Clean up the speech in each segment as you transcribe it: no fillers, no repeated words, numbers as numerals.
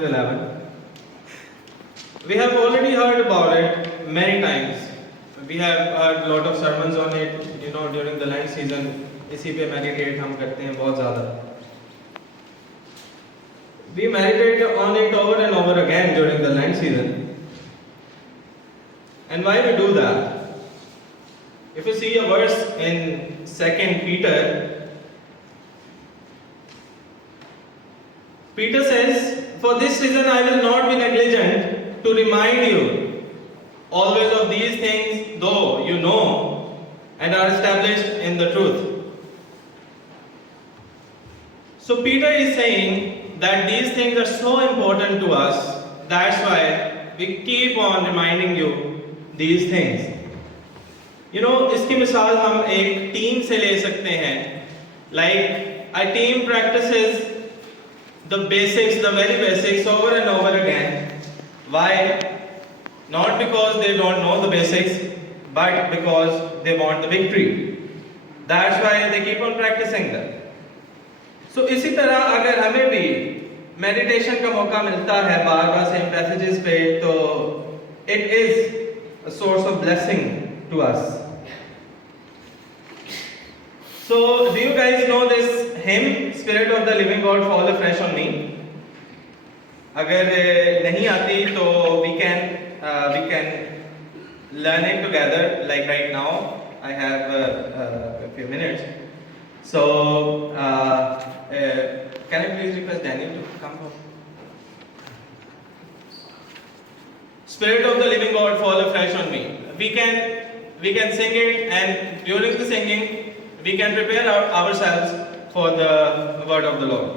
chapter 11. We have already heard about it many times. We have heard a lot of sermons on it, during the Lent season. इसी पे meditate हम करते हैं बहुत ज़्यादा. We meditate on it over and over again during the Lent season. And why we do that? If you see a verse in 2 Peter, Peter says, "For this reason I will not be negligent to remind you always of these things, though you know and are established in the truth." So Peter is saying that these things are so important to us, that's why we keep on reminding you these things. इसकी मिसाल हम एक team से ले सकते हैं. Like a team practices the basics, the very basics over and over again. Why? Not because they don't know the basics, but because they want the victory. That's why they keep on practicing them. So इसी तरह अगर हमें भी meditation का मौका मिलता है बार बार same passages पे, तो it is a source of blessing to us. So do you guys know this hymn, Spirit of the Living God fall afresh on me? अगर नहीं आती तो we can learn it together. Like right now, I have a few minutes. So can I please request Daniel to come home? Spirit of the living God fall afresh on me. We can sing it, and during the singing we can prepare ourselves for the word of the Lord.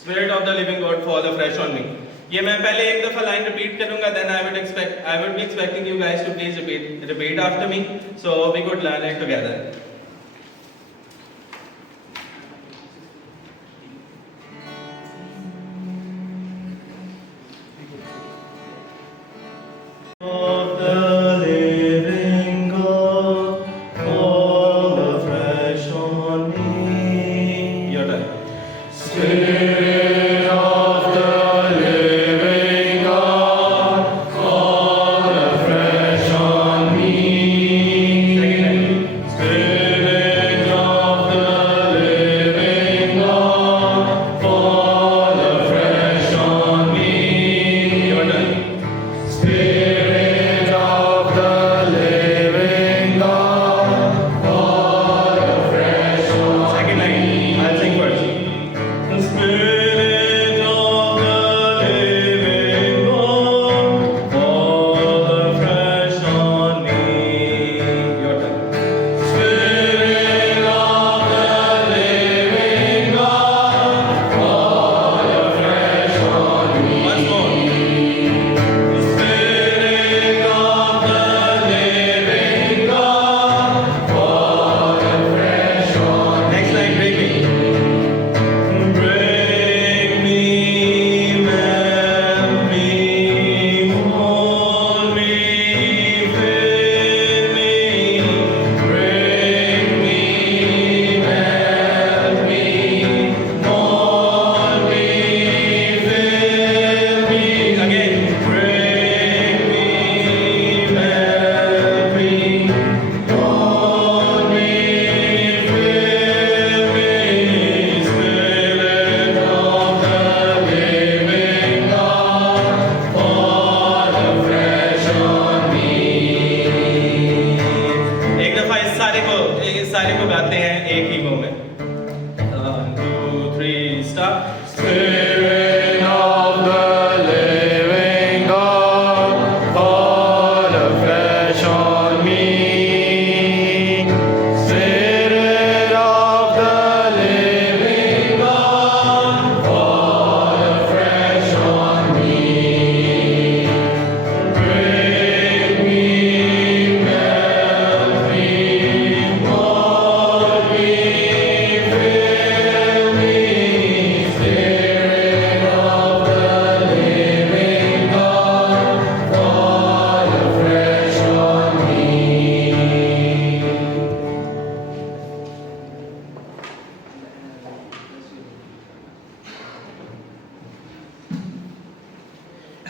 Spirit of the living God fall afresh on me. ये मैं पहले एक दफा line repeat करूंगा, then I would be expecting you guys to please repeat after me, so we could learn it together. Spirit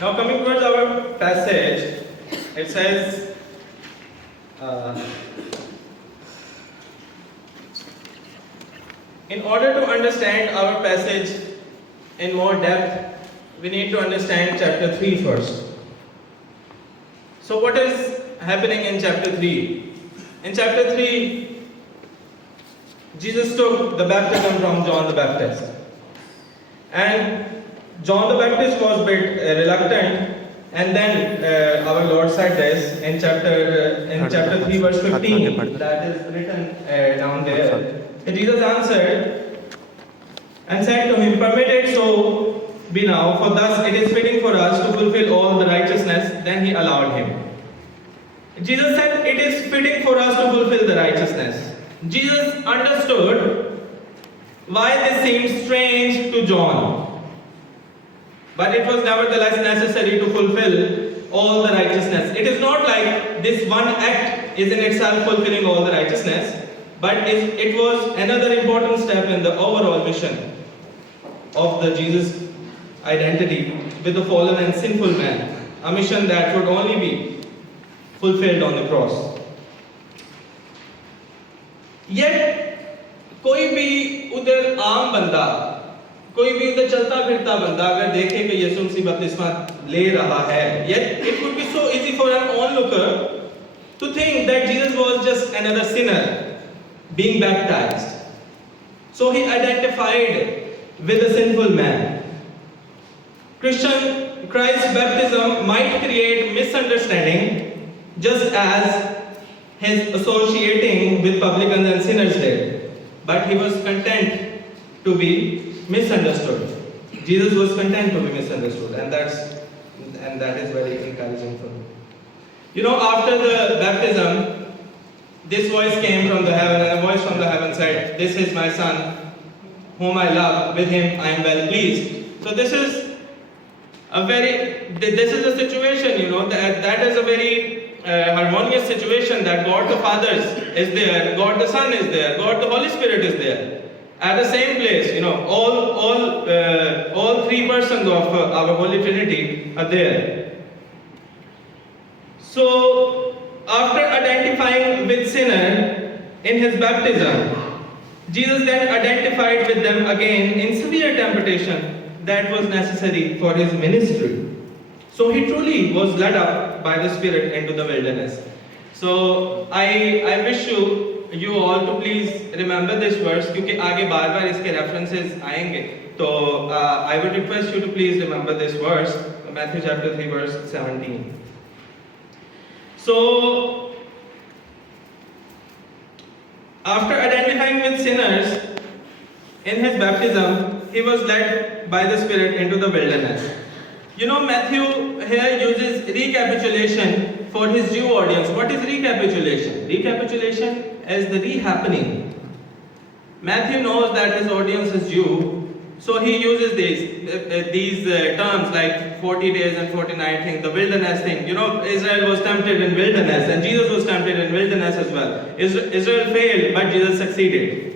Now coming towards our passage, it says, in order to understand our passage in more depth, we need to understand chapter 3 first. So what is happening in chapter 3? In chapter 3, Jesus took the baptism from John the Baptist. And John the Baptist was a bit reluctant, and then our Lord said this in chapter 3 verse 15, that is written down there. And Jesus answered and said to him, "Permit it so be now, for thus it is fitting for us to fulfill all the righteousness." Then he allowed him. Jesus said it is fitting for us to fulfill the righteousness. Jesus understood why this seemed strange to John, but it was nevertheless necessary to fulfill all the righteousness. It is not like this one act is in itself fulfilling all the righteousness, but it was another important step in the overall mission of the Jesus identity with the fallen and sinful man, a mission that would only be fulfilled on the cross. Yet कोई भी उधर आम बंदा, कोई भी उधर चलता फिरता बंदा अगर देखे कि यीशु मसीह बपतिस्मा ले रहा है, yet it would be so easy for an onlooker to think that Jesus was just another sinner being baptized. So he identified with the sinful man. Christ's baptism might create misunderstanding, just as his associating with publicans and sinners did. But he was content to be misunderstood. Jesus was content to be misunderstood, and that is very encouraging for me. You know, after the baptism, this voice came from the heaven, and a voice from the heaven said, "This is my son, whom I love. With him I am well pleased." So this is a situation, you know, that is a very harmonious situation, that God the Father is there, God the Son is there, God the Holy Spirit is there at the same place. You know, all three persons of our Holy Trinity are there. So after identifying with sinner in his baptism, Jesus then identified with them again in severe temptation that was necessary for his ministry. So he truly was led up by the Spirit into the wilderness. So I wish you all to please remember this verse, क्योंकि आगे बार-बार इसके references आएंगे. तो I would request you to please remember this verse, Matthew chapter 3 verse 17. So after identifying with sinners in his baptism, he was led by the Spirit into the wilderness. You know, Matthew here uses recapitulation for his Jew audience. What is recapitulation? Recapitulation is the re-happening. Matthew knows that his audience is Jew, so he uses these terms like 40 days and 40 nights thing, the wilderness thing. You know, Israel was tempted in wilderness, and Jesus was tempted in wilderness as well. Israel failed, but Jesus succeeded.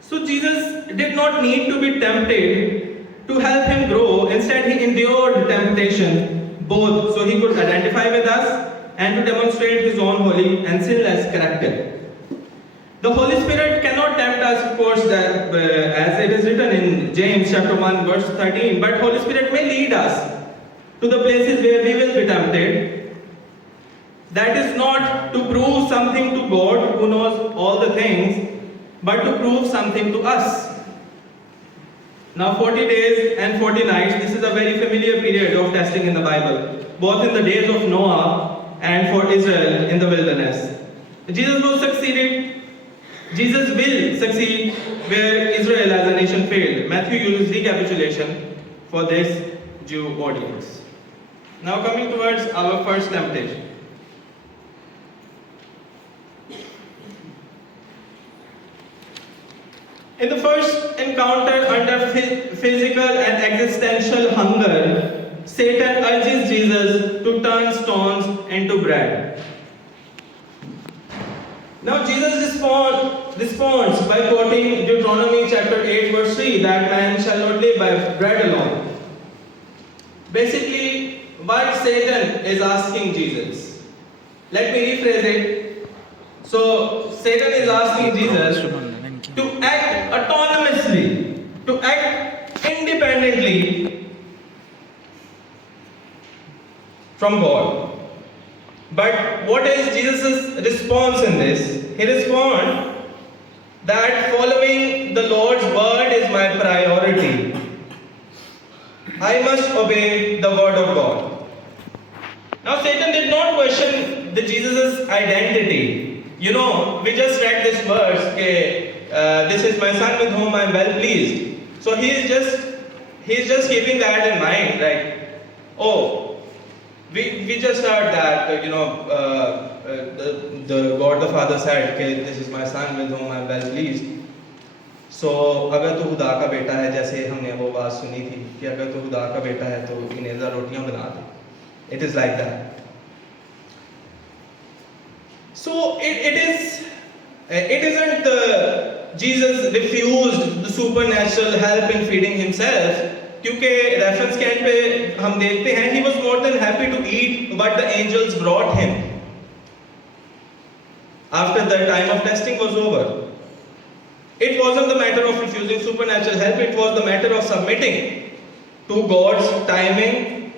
So Jesus did not need to be tempted to help him grow. Instead, he endured temptation both so he could identify with us and to demonstrate his own holy and sinless character. The Holy Spirit cannot tempt us, of course, as it is written in James chapter 1 verse 13, but Holy Spirit may lead us to the places where we will be tempted. That is not to prove something to God who knows all the things, but to prove something to us. Now 40 days and 40 nights, this is a very familiar period of testing in the Bible, both in the days of Noah and for Israel in the wilderness. Jesus will succeed where Israel as a nation failed. Matthew uses recapitulation for this Jew audience. Now coming towards our first temptation. In the first encounter under physical and existential hunger, Satan urges Jesus to turn stones into bread. Now Jesus responds by quoting Deuteronomy chapter 8 verse 3, that man shall not live by bread alone. Basically, what Satan is asking Jesus. Let me rephrase it. So, Satan is asking Jesus to act autonomously, to act independently from God. But what is Jesus' response in this? He responds that following the Lord's word is my priority. I must obey the word of God. Now Satan did not question the Jesus' identity. You know, we just read this verse, this is my son with whom I am well pleased. So he's just keeping that in mind, right? Oh, we just heard that, the God the Father said, okay, this is my son with whom I am well pleased. So अगर तू खुदा का बेटा है, जैसे हमने वो बात सुनी थी कि अगर तू खुदा का बेटा है तो इन्हें रोटियां बना दे. It is like that. So it isn't Jesus refused the supernatural help in feeding himself. क्योंकि रेफरेंस के एंड पे हम देखते हैं he was more than happy to eat what the angels brought him after the time of testing was over. It wasn't the matter of refusing supernatural help, it was the matter of submitting to God's timing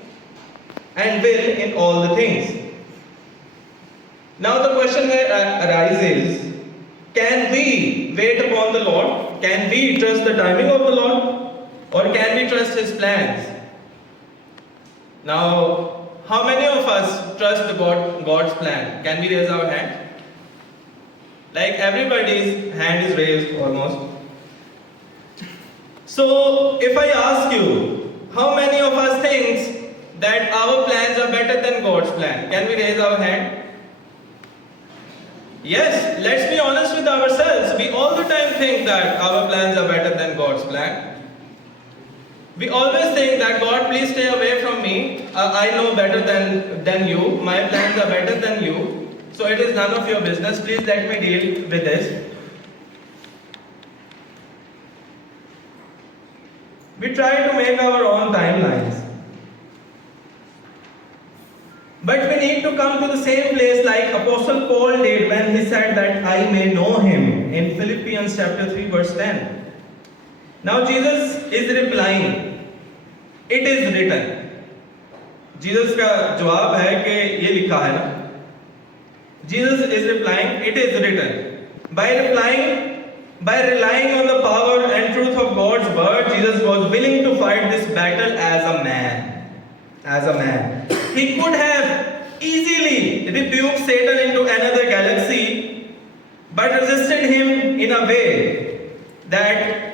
and will in all the things. Now the question here arises, can we wait upon the Lord? Can we trust the timing of the Lord? Or can we trust His plans? Now, how many of us trust God's plan? Can we raise our hand? Like everybody's hand is raised almost. So, if I ask you, how many of us thinks that our plans are better than God's plan? Can we raise our hand? Yes, let's be honest with ourselves. We all the time think that our plans are better than God's plan. We always think that God, please stay away from me. I know better than you. My plans are better than you. So it is none of your business. Please let me deal with this. We try to make our own timelines. But we need to come to the same place like Apostle Paul did when he said that I may know him in Philippians chapter 3 verse 10. Now Jesus is replying, it is written. Jesus का जवाब है कि ये लिखा है ना. Jesus is replying, it is written. By relying on the power and truth of God's word, Jesus was willing to fight this battle as a man. As a man. He could have easily rebuked Satan into another galaxy, but resisted him in a way that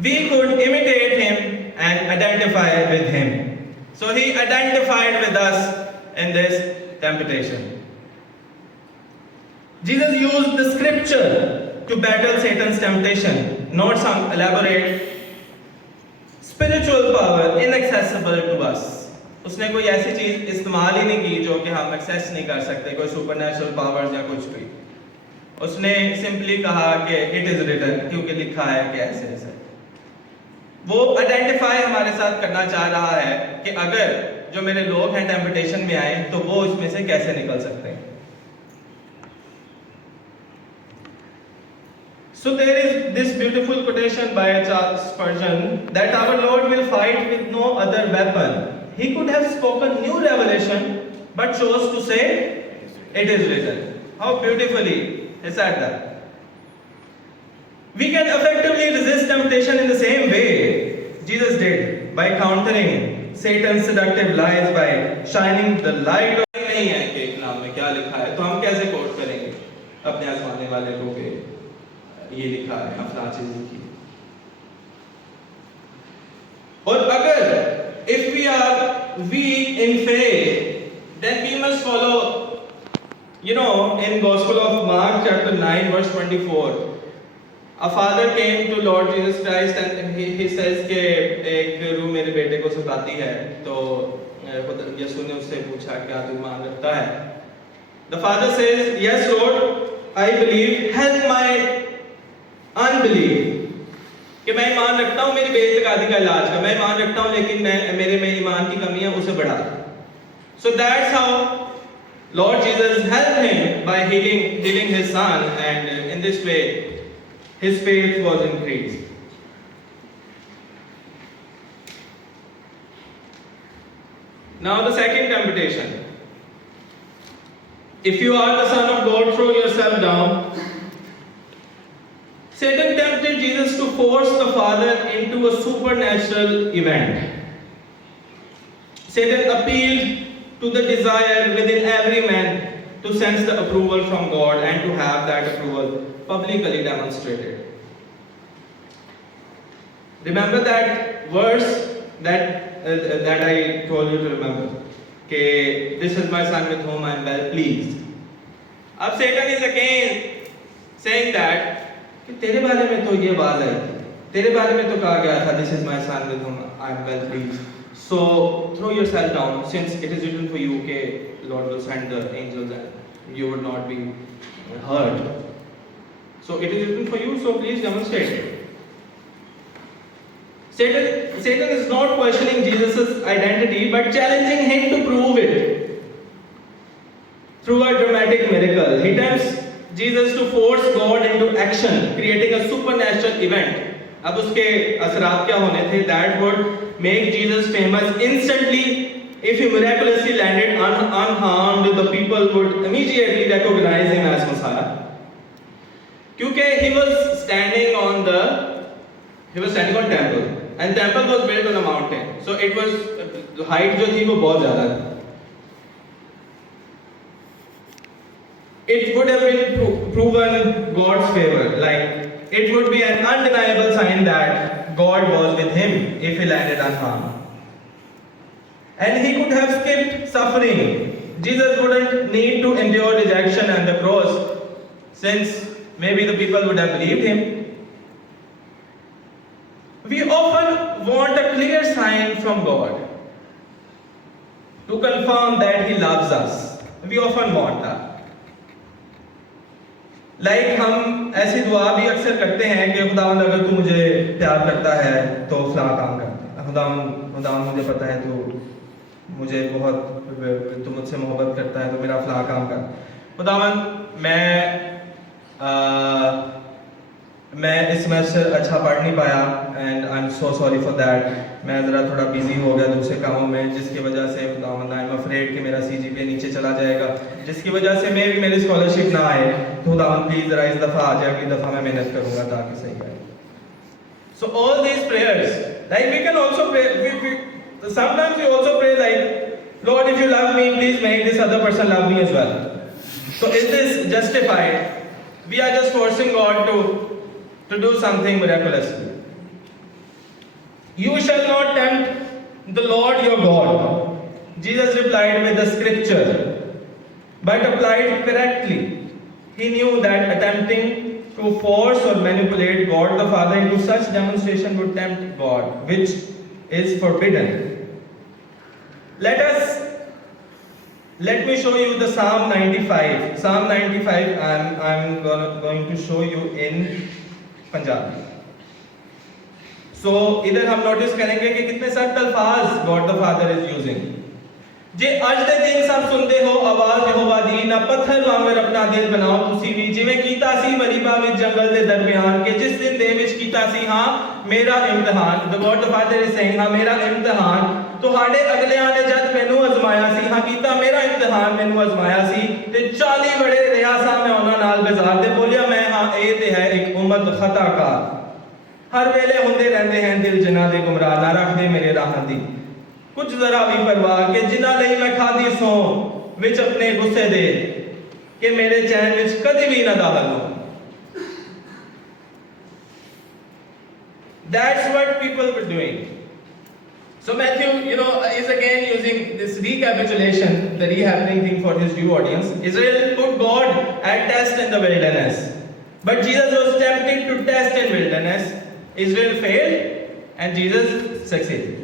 we could imitate him and identify with him. So he identified with us in this temptation. Jesus used the scripture to battle Satan's temptation, not some elaborate spiritual power inaccessible to us. उसने कोई ऐसी चीज इस्तेमाल ही नहीं की जो कि हम एक्सेस नहीं कर सकते, कोई सुपरनैचुरल पावर्स या कुछ भी. उसने सिंपली कहा कि इट इज रिटन, क्योंकि लिखा है कि ऐसे ऐसे. वो आइडेंटिफाई हमारे साथ करना चाह रहा है कि अगर जो मेरे लोग हैं टेम्पटेशन में आए तो वो इसमें से कैसे निकल सकते हैं. So there is this beautiful quotation by Charles Spurgeon that our Lord will fight with no other weapon. He could have spoken new revelation but chose to say it is written. How beautifully he said that. We can effectively resist temptation in the same way Jesus did, by countering Satan's seductive lies by shining the light of. नहीं है कि इकलाम में क्या लिखा है, तो हम कैसे कोट करेंगे अपने आजमाने वाले को के ये लिखा है, अफला चीज लिखी. और अगर if we are weak in faith, then we must follow, in Gospel of Mark chapter 9 verse 24. A father came to Lord Jesus Christ and he says कि एक रूह मेरे बेटे को सताती है. तो यीशु ने उससे पूछा क्या तू ईमान रखता है. The father says, yes Lord, I believe, help my unbelief. कि मैं ईमान रखता हूँ मेरी बेइत्तेकादी का इलाज का, मैं ईमान रखता हूँ लेकिन मेरे में ईमान की कमी है, उसे बढ़ा। So that's how Lord Jesus helped him by healing his son, and in this way his faith was increased. Now the second temptation. If you are the son of God, throw yourself down. Satan tempted Jesus to force the Father into a supernatural event. Satan appealed to the desire within every man to sense the approval from God and to have that approval publicly demonstrated. Remember that verse that I told you to remember. Okay, this is my son with whom I am well pleased. Ab Satan is again saying that कि तेरे बारे में तो ये बात आई थी, तेरे बारे में तो कहा गया था, this is my son with whom I am well pleased. So throw yourself down, since it is written for you, okay, Lord will send the angels and you would not be hurt. So it is written for you, so please demonstrate it. Satan is not questioning Jesus' identity, but challenging him to prove it through a dramatic miracle. He tempts Jesus to force God into action, creating a supernatural event. अब उसके असरात क्या होने थे? That would make Jesus famous instantly. If he miraculously landed unharmed, the people would immediately recognize him as Messiah. क्योंकि he was standing on temple, and temple was built on a mountain, so it was height जो थी वो बहुत ज़्यादा थी. It would have been proven God's favor, like it would be an undeniable sign that God was with him if he landed unharmed. And he could have skipped suffering. Jesus wouldn't need to endure rejection and the cross, since maybe the people would have believed him. We often want a clear sign from God to confirm that he loves us. We often want that. हम ऐसी दुआ भी अक्सर करते हैं कि खुदावंद अगर तू मुझे प्यार करता है तो फलां काम कर, खुदावंद मुझे पता है तू मुझे बहुत, तू मुझसे मोहब्बत करता है तो मेरा फलां काम कर। खुदावंद मैं इस सेमेस्टर अच्छा पढ़ नहीं पाया, and I am so sorry for that. मैं ज़रा थोड़ा बिजी हो गया दूसरे कामों में, जिसकी वजह से खुदावंद आई एम अफ्रेड कि मेरा CGPA नीचे चला जाएगा, जिसकी वजह से मैं भी मेरी स्कॉलरशिप ना आए। तो खुदावंद प्लीज़ ज़रा इस दफ़ा आ जाए, अगली दफ़ा मैं मेहनत करूँगा ताकि सही आए। So all these prayers, like we can also pray, sometimes we also pray like, Lord, if you love me, please make this other person love me as well. So is this justified? We are just forcing God to do something miraculously. You shall not tempt the Lord your God. Jesus replied with the scripture, but applied correctly. He knew that attempting to force or manipulate God the Father into such demonstration would tempt God, which is forbidden. Let me show you the Psalm 95. Psalm 95 I'm going to show you in Punjabi. So इधर हम notice करेंगे कि कितने सख्त अल्फाज God the father is using. जे अज दे दिन सब सुनते हो आवाज यहोवा दी, ना पत्थर वांगर अपना दिल बनाओ तुसी भी, जिवें कीता सी मरीबा विच जंगल दे दरमियान, के जिस दिन दे विच कीता सी हां मेरा इम्तिहान। The God the father is saying, हां मेरा इम्तिहान तुहाडे अगलियां ने जद मैनू अजमाया सी, हां कीता मेरा इम्तिहान मैनू अजमाया सी, ते 40 बड़े रिया सा मैं उन्हां नाल गुजार दे, बोलिया मैं हां ए ते है एक उम्मत खताकार। हर वेले हुंदे रहंदे हैं दिल जिन्हां दे गुमराह, ना रखदे मेरे राहां दी कुछ जरा भी परवाह, के जिन्हां लई मैं खादी सौ विच अपने गुस्से दे, कि मेरे चैन विच कदी भी ना दाखल हो। That's what people were doing. So Matthew, is again using this recapitulation, the rehappening thing for his new audience. Israel put God at test in the wilderness, but Jesus was tempted to test in wilderness. Israel failed and Jesus succeeded.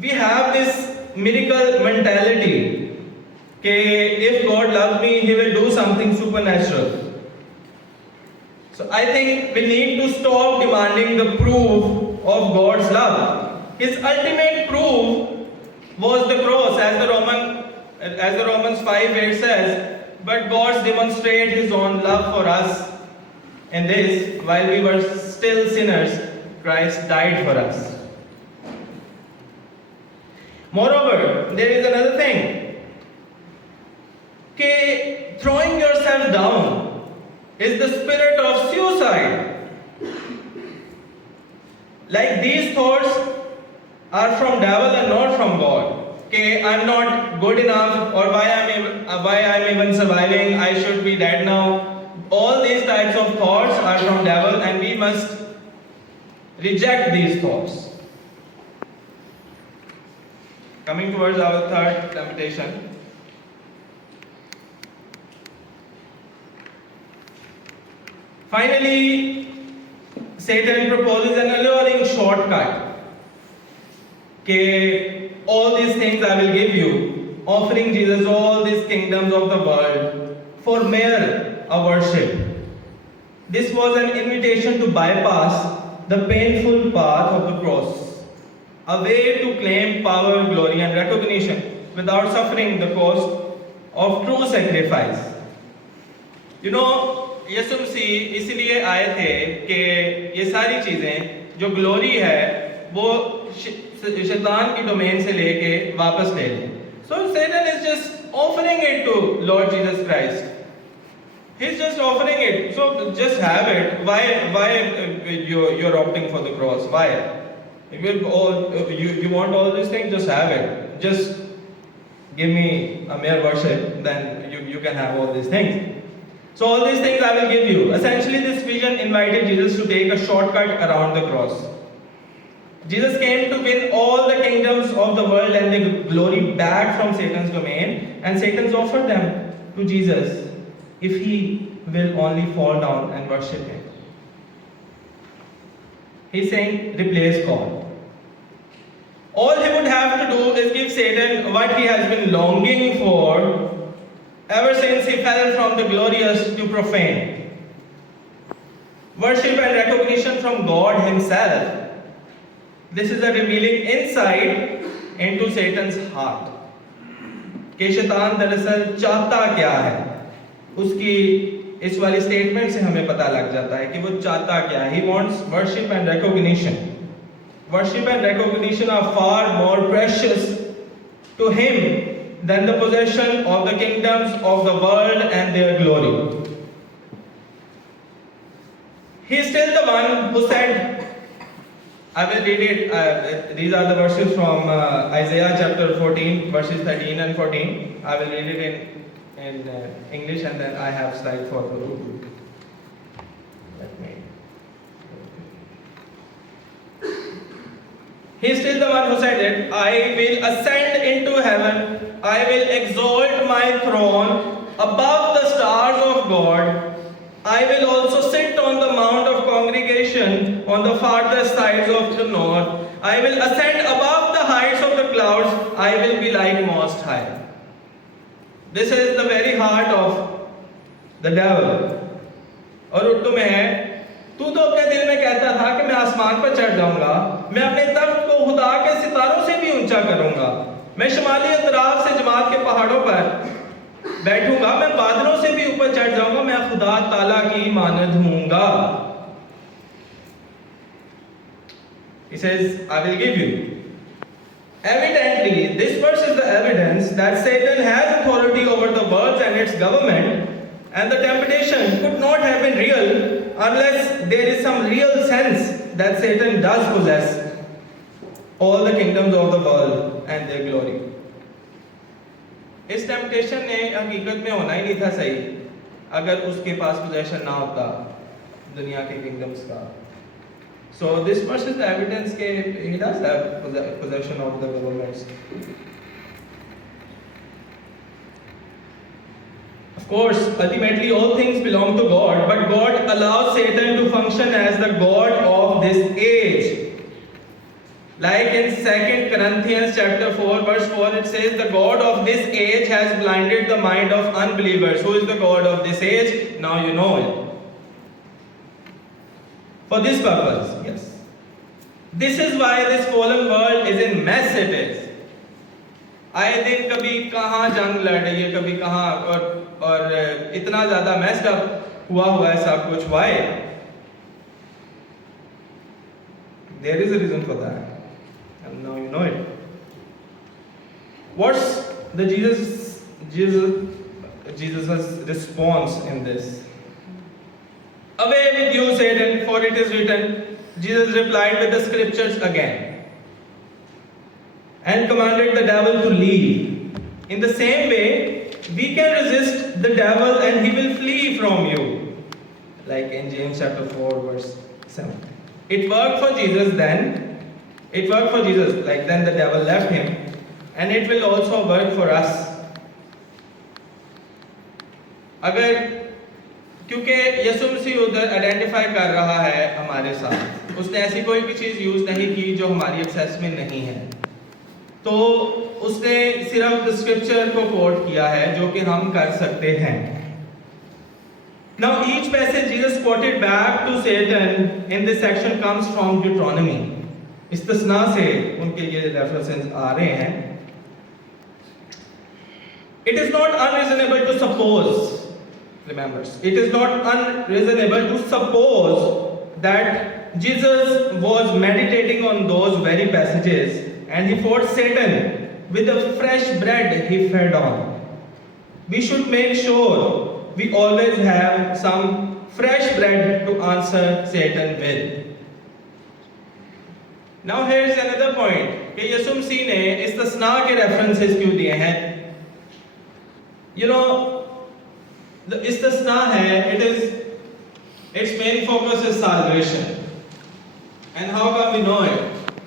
We have this miracle mentality if God loves me, He will do something supernatural. So I think we need to stop demanding the proof of God's love. His ultimate proof was the cross, as the Romans 5:8 says. But God demonstrated His own love for us in this: while we were still sinners, Christ died for us. Moreover, there is another thing. Throwing yourself down is the spirit of suicide. Like these thoughts are from devil and not from God. I'm not good enough, or why I'm even surviving, I should be dead now. All these types of thoughts are from devil, and we must reject these thoughts. Coming towards our third temptation. Finally, Satan proposes an alluring shortcut. All these things I will give you, offering Jesus all these kingdoms of the world for mere worship. This was an invitation to bypass the painful path of the cross, a way to claim power, glory, and recognition without suffering the cost of true sacrifice. यीशु मसीह इसलिए आए थे कि ये सारी चीज़ें जो glory है वो शैतान की डोमेन से लेके वापस ले लें. So Satan is just offering it to Lord Jesus Christ. He's just offering it. So just have it. Why you're opting for the cross? Why? You want all these things? Just have it. Just give me a mere worship, then you can have all these things. So all these things I will give you. Essentially, this vision invited Jesus to take a shortcut around the cross. Jesus came to win all the kingdoms of the world and the glory back from Satan's domain, and Satan's offered them to Jesus if he will only fall down and worship him. He's saying, replace God. All he would have to do is give Satan what he has been longing for ever since he fell from the glorious to profane. Worship and recognition from God himself. This is a revealing insight into Satan's heart. कि शैतान दरअसल चाहता क्या है, उसकी इस वाली statement से हमें पता लग जाता है कि वो चाहता क्या है. He wants worship and recognition. Worship and recognition are far more precious to him than the possession of the kingdoms of the world and their glory. He is still the one who said, I will read it, these are the verses from Isaiah chapter 14, verses 13 and 14. I will read it in English, and then I have slide for Urdu. Let me. He is still the one who said it, I will ascend into heaven, I will exalt my throne above the stars of God. I will also sit on the mount of congregation on the farthest sides of the north. I will ascend above the heights of the clouds. I will be like Most High. This is the very heart of the devil. और उर्दू में है, तू तो अपने दिल में कहता था कि मैं आसमान पर चढ़ जाऊंगा, मैं अपने तख्त को खुदा के सितारों से भी ऊंचा करूंगा, मैं शुमाली अतराफ से जमात के पहाड़ों पर बैठूंगा, मैं बादलों से भी ऊपर चढ़ जाऊंगा, मैं खुदा ताला की मानद हूंगा. He says, I will give you. Evidently, this verse is the evidence that Satan has authority over the world and its government, and the temptation could not have been real unless there is some real sense that Satan does possess all the kingdoms of the world and their glory. इस temptation ने हकीकत में होना ही नहीं था सही अगर उसके पास पोजेशन ना होता दुनिया के किंगडम्स का. So this verse is the evidence that he does have possession of the governments. Of course, ultimately all things belong to God, but God allows Satan to function as the God of this age. Like in 2 Corinthians chapter 4 verse 4, it says, the God of this age has blinded the mind of unbelievers. Who is the God of this age? Now you know it. For this purpose, yes. This is why this fallen world is in mess it is. आए दिन कभी कहाँ जंग लड़ रही है, कभी कहाँ, और इतना ज़्यादा messed up हुआ है सब कुछ. Why? There is a reason for that. And now you know it. What's the Jesus' response in this? Away with you, Satan, for it is written. Jesus replied with the scriptures again and commanded the devil to leave. In the same way, we can resist the devil and he will flee from you. Like in James chapter 4 verse 7. It worked for Jesus then. It worked for Jesus. Like then the devil left him. And it will also work for us. अगर क्योंकि यीशु मसीह उधर identify कर रहा है हमारे साथ, उसने ऐसी कोई भी चीज़ यूज़ नहीं की जो हमारी एक्सेस में नहीं है, तो उसने सिर्फ स्क्रिप्चर को कोट किया है जो कि हम कर सकते हैं. Now each passage Jesus quoted back to Satan in this section comes from Deuteronomy. इस्तिस्ना से उनके ये रेफरेंसेस आ रहे हैं. It is not unreasonable to suppose, remember, it is not unreasonable to suppose that Jesus was meditating on those very passages and he fought Satan with the fresh bread he fed on. We should make sure we always have some fresh bread to answer Satan with. Now here's another point कि यीशु मसीह ने इस्तिस्ना के references क्यों दिए हैं? You know, the istisna hai, its main focus is salvation. And how come we know it?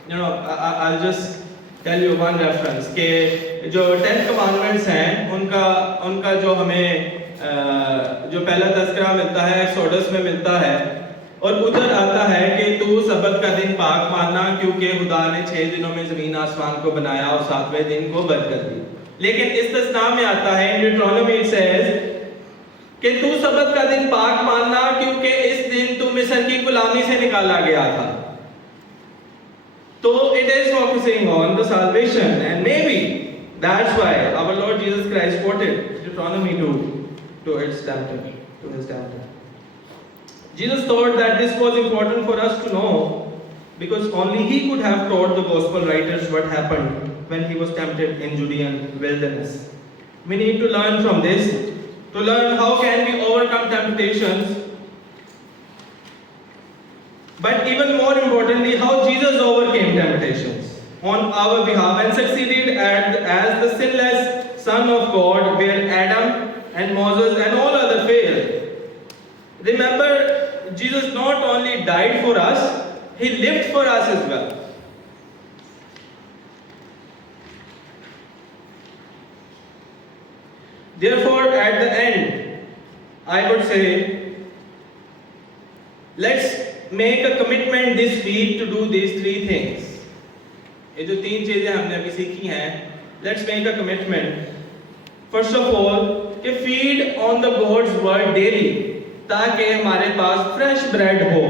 You know, I'll just tell you one reference कि जो 10 commandments हैं, उनका जो हमें जो पहला तज़किरा मिलता है एक्सोडस में मिलता है, और उधर आता है कि तू सबत का दिन पाक मानना क्योंकि खुदा ने 6 दिनों में ज़मीन आसमान को बनाया और 7वें दिन को बरकत दी. लेकिन इस्तिस्ना में आता है इन ड्यूटरोनोमी इट सेज कि तू सबत का दिन पाक मानना क्योंकि इस दिन तू मिस्र की गुलामी से निकाला गया था. तो it is focusing on the salvation and maybe that's why our Lord Jesus Christ quoted Deuteronomy to his tempter. Jesus thought that this was important for us to know because only he could have taught the gospel writers what happened when he was tempted in Judean wilderness. We need to learn from this, to learn how can we overcome temptations, but even more importantly, how Jesus overcame temptations on our behalf and succeeded as the sinless Son of God, where Adam and Moses and all other failed. Remember, Jesus not only died for us, he lived for us as well. Therefore, at the end, I would say, let's make a commitment this week to do these 3 things. ये जो 3 चीजें हमने अभी सीखी हैं, let's make a commitment. First of all, कि feed on the God's word daily, ताकि हमारे पास fresh bread हो.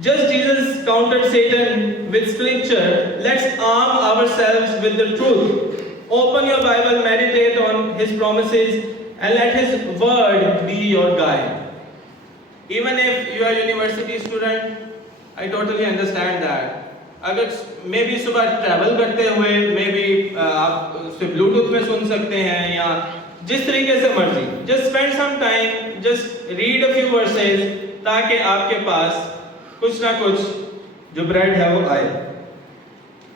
Just Jesus countered Satan with scripture. Let's arm ourselves with the truth. Open your Bible, meditate on his promises, and let his word be your guide. Even if you are a university student, I totally understand that. अगर maybe सुबह travel करते हुए, maybe आप उससे Bluetooth में सुन सकते हैं या जिस तरीके से मर्जी. Just spend some time, just read a few verses, ताकि आपके पास कुछ ना कुछ जो bread है वो आए.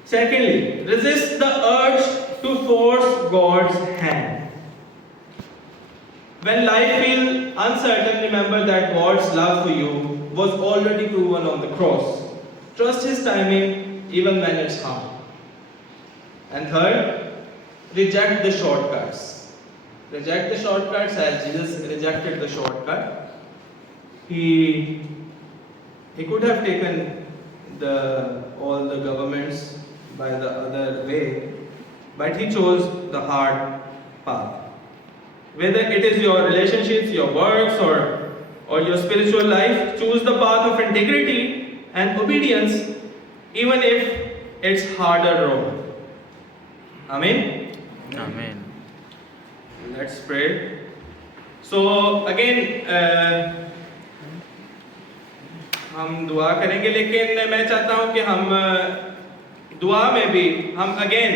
Secondly, resist the urge to force God's hand. When life feels uncertain, remember that God's love for you was already proven on the cross. Trust his timing even when it's hard. And third, reject the shortcuts. Reject the shortcuts as Jesus rejected the shortcut. He could have taken the all the governments by the other way, but he chose the hard path. Whether it is your relationships, your works, or your spiritual life, choose the path of integrity and obedience, even if it's harder road. Amen. Amen. Let's pray. So again, हम दुआ करेंगे, लेकिन मैं चाहता हूँ कि हम दुआ में भी हम again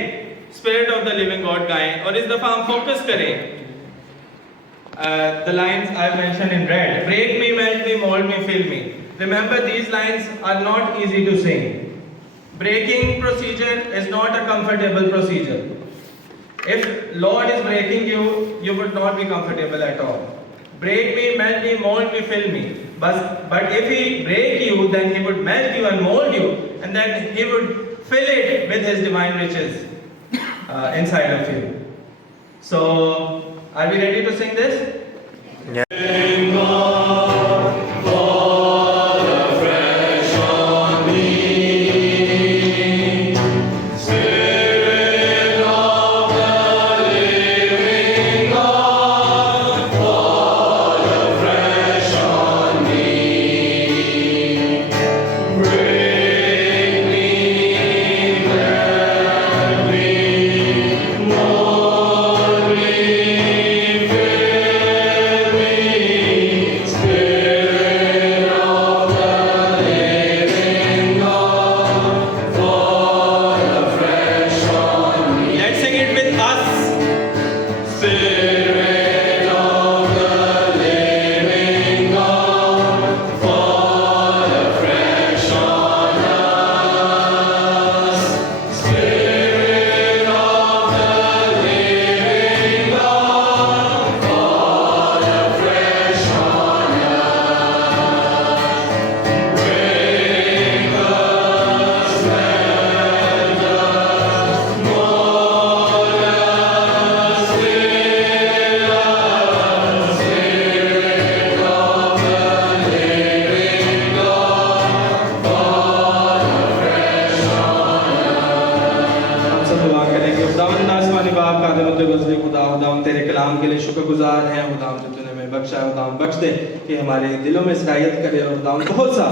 spirit of the living God गाएं, और इस दफा हम फोकस करें the lines I mentioned in red. Break me, melt me, mold me, fill me. Remember, these lines are not easy to sing. Breaking procedure is not a comfortable procedure. If Lord is breaking you, you would not be comfortable at all. Break me, melt me, mold me, fill me. But if He break you, then He would melt you and mold you, and then He would fill it with His divine riches inside of you. So, are we ready to sing this? शुक्रगुजार हैं खुदाम जो तूने हमें बख्शा है, खुदाम बख्श दे कि हमारे दिलों में सरायत करे और खुदाम बहुत सा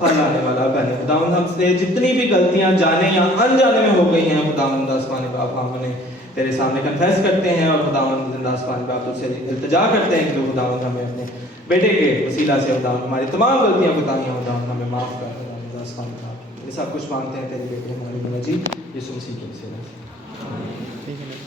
फल आने वाला बने। खुदाम हमसे जितनी भी गलतियां जाने या अनजाने में हो गई हैं खुदाम आसमानी बाप हम उन्हें तेरे सामने कन्फेस करते हैं, और खुदाम जिंदा आसमानी बाप तुझसे इल्तिजा करते हैं कि खुदाम हमें अपने बेटे के वसीला से खुदाम हमारी तमाम गलतियां खुदाइयां खुदाम हमें माफ़ कर खुदाम आसमानी बाप। ये सब कुछ मांगते हैं तेरे बेटे हमारे जी यीशु मसीह के वसीले से।